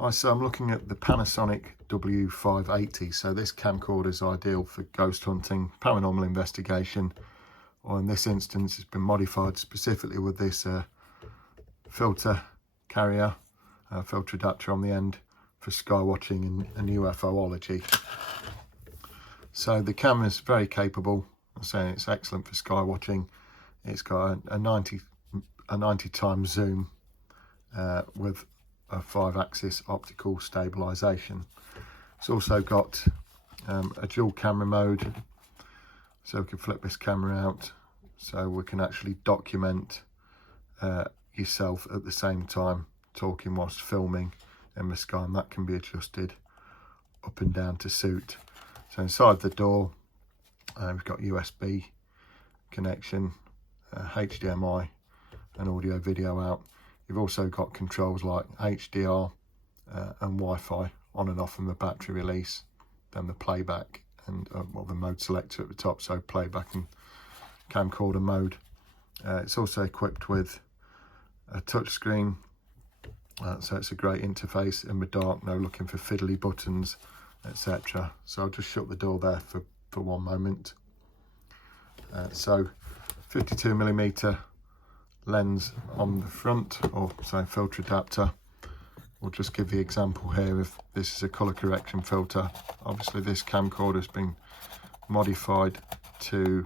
Hi, so I'm looking at the Panasonic W580. So this camcorder is ideal for ghost hunting, paranormal investigation, or in this instance it's been modified specifically with this filter carrier, filter adapter on the end for sky watching and UFOlogy. So the camera is very capable. I'm saying it's excellent for sky watching. It's got a 90 times zoom with a 5-axis optical stabilization. It's also got a dual camera mode, so we can flip this camera out so we can actually document yourself at the same time talking whilst filming in the sky, and that can be adjusted up and down to suit. So inside the door we've got USB connection, HDMI and audio video out. You've also got controls like HDR and Wi-Fi on and off from the battery release, then the playback and the mode selector at the top, so playback and camcorder mode. It's also equipped with a touch screen, so it's a great interface in the dark, no looking for fiddly buttons, etc. So I'll just shut the door there for one moment. So 52mm lens on the front, or say filter adapter. We'll just give the example here if this is a colour correction filter. Obviously this camcorder has been modified to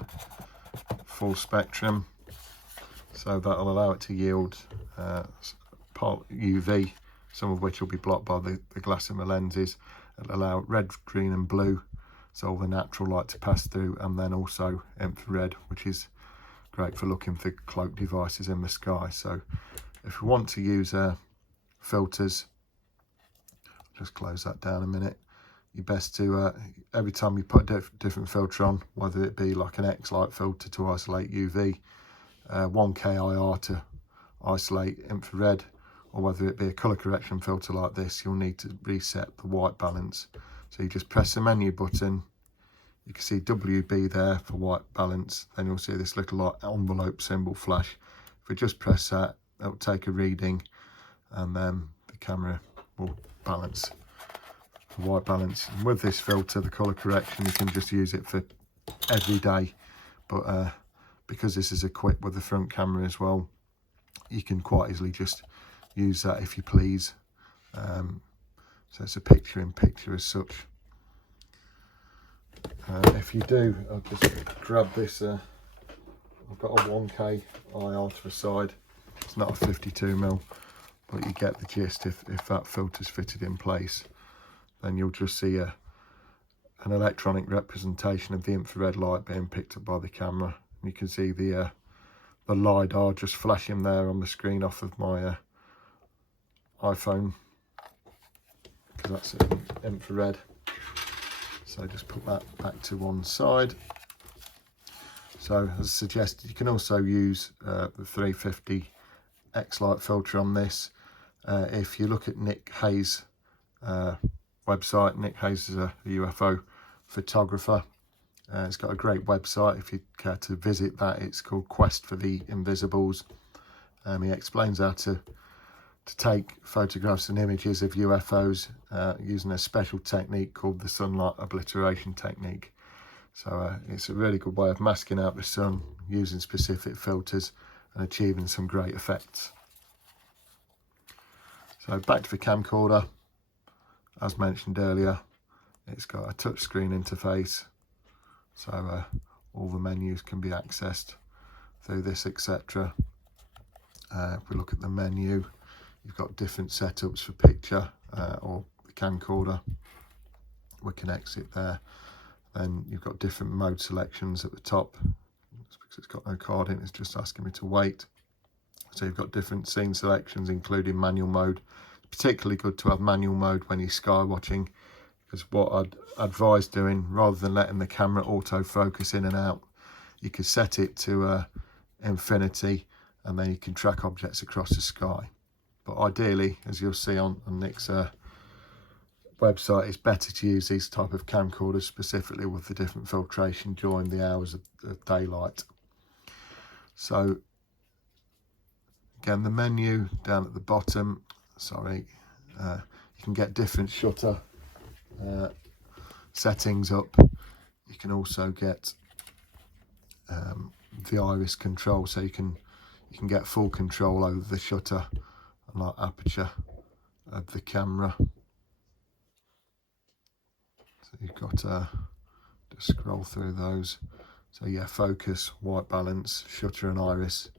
full spectrum, so that'll allow it to yield part UV, some of which will be blocked by the glass in the lenses. It'll allow red, green and blue, so all the natural light to pass through, and then also infrared, which is great for looking for cloaked devices in the sky. So if we want to use filters, just close that down a minute. You're best to, every time you put a different filter on, whether it be like an X-light filter to isolate UV, 1K IR to isolate infrared, or whether it be a colour correction filter like this, you'll need to reset the white balance. So you just press the menu button. You can see WB there for white balance, then you'll see this little like envelope symbol flash. If we just press that, it'll take a reading, and then the camera will balance the white balance. And with this filter, the colour correction, you can just use it for every day, but because this is equipped with the front camera as well, you can quite easily just use that if you please. So it's a picture in picture as such. If you do, I'll just grab this, I've got a 1K IR to the side. It's not a 52mm, but you get the gist. If that filter's fitted in place, then you'll just see an electronic representation of the infrared light being picked up by the camera. You can see the LiDAR just flashing there on the screen off of my iPhone, because that's infrared. So just put that back to one side. So as suggested, you can also use the 350 X-light filter on this. If you look at Nick Hayes' website, Nick Hayes is a UFO photographer. It's got a great website if you care to visit that. It's called Quest for the Invisibles. He explains how to take photographs and images of UFOs using a special technique called the sunlight obliteration technique. So it's a really good way of masking out the sun using specific filters and achieving some great effects. So back to the camcorder. As mentioned earlier, it's got a touchscreen interface, so all the menus can be accessed through this, etc. If we look at the menu, you've got different setups for picture or the camcorder. We can exit there. Then you've got different mode selections at the top. It's because it's got no card in, it's just asking me to wait. So you've got different scene selections, including manual mode. It's particularly good to have manual mode when you're sky watching, because what I'd advise doing, rather than letting the camera autofocus in and out, you could set it to infinity, and then you can track objects across the sky. But ideally, as you'll see on Nick's website, it's better to use these type of camcorders specifically with the different filtration during the hours of daylight. So again, the menu down at the bottom, you You can get different shutter settings up. You can also get the iris control, so you can get full control over the shutter and like aperture of the camera. So you've got to scroll through those. So yeah, focus, white balance, shutter and iris.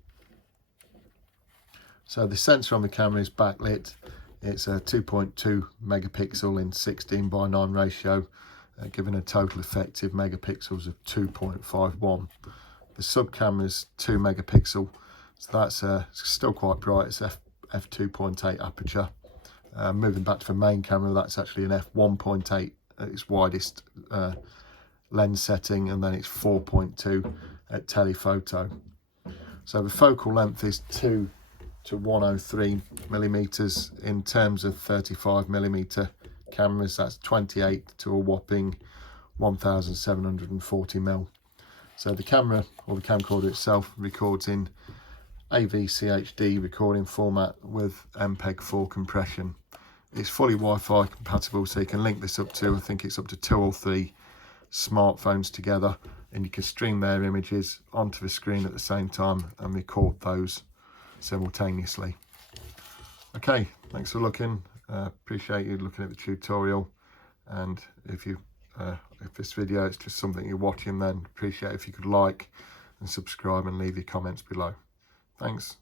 So the sensor on the camera is backlit. It's a 2.2 megapixel in 16:9 ratio, giving a total effective megapixels of 2.51. The sub camera is 2 megapixel, so that's still quite bright. It's f2.8 aperture. Moving back to the main camera, that's actually an f1.8 at its widest lens setting, and then it's 4.2 at telephoto. So the focal length is 2 to 103 millimeters. In terms of 35mm cameras, that's 28 to a whopping 1740 mil. So the camera, or the camcorder itself, records in AVCHD recording format with MPEG-4 compression. It's fully Wi-Fi compatible, so you can link this up to, I think it's up to 2 or 3 smartphones together, and you can stream their images onto the screen at the same time and record those simultaneously. Okay, thanks for looking. Appreciate you looking at the tutorial, and if this video is just something you're watching, then appreciate if you could like and subscribe and leave your comments below. Thanks.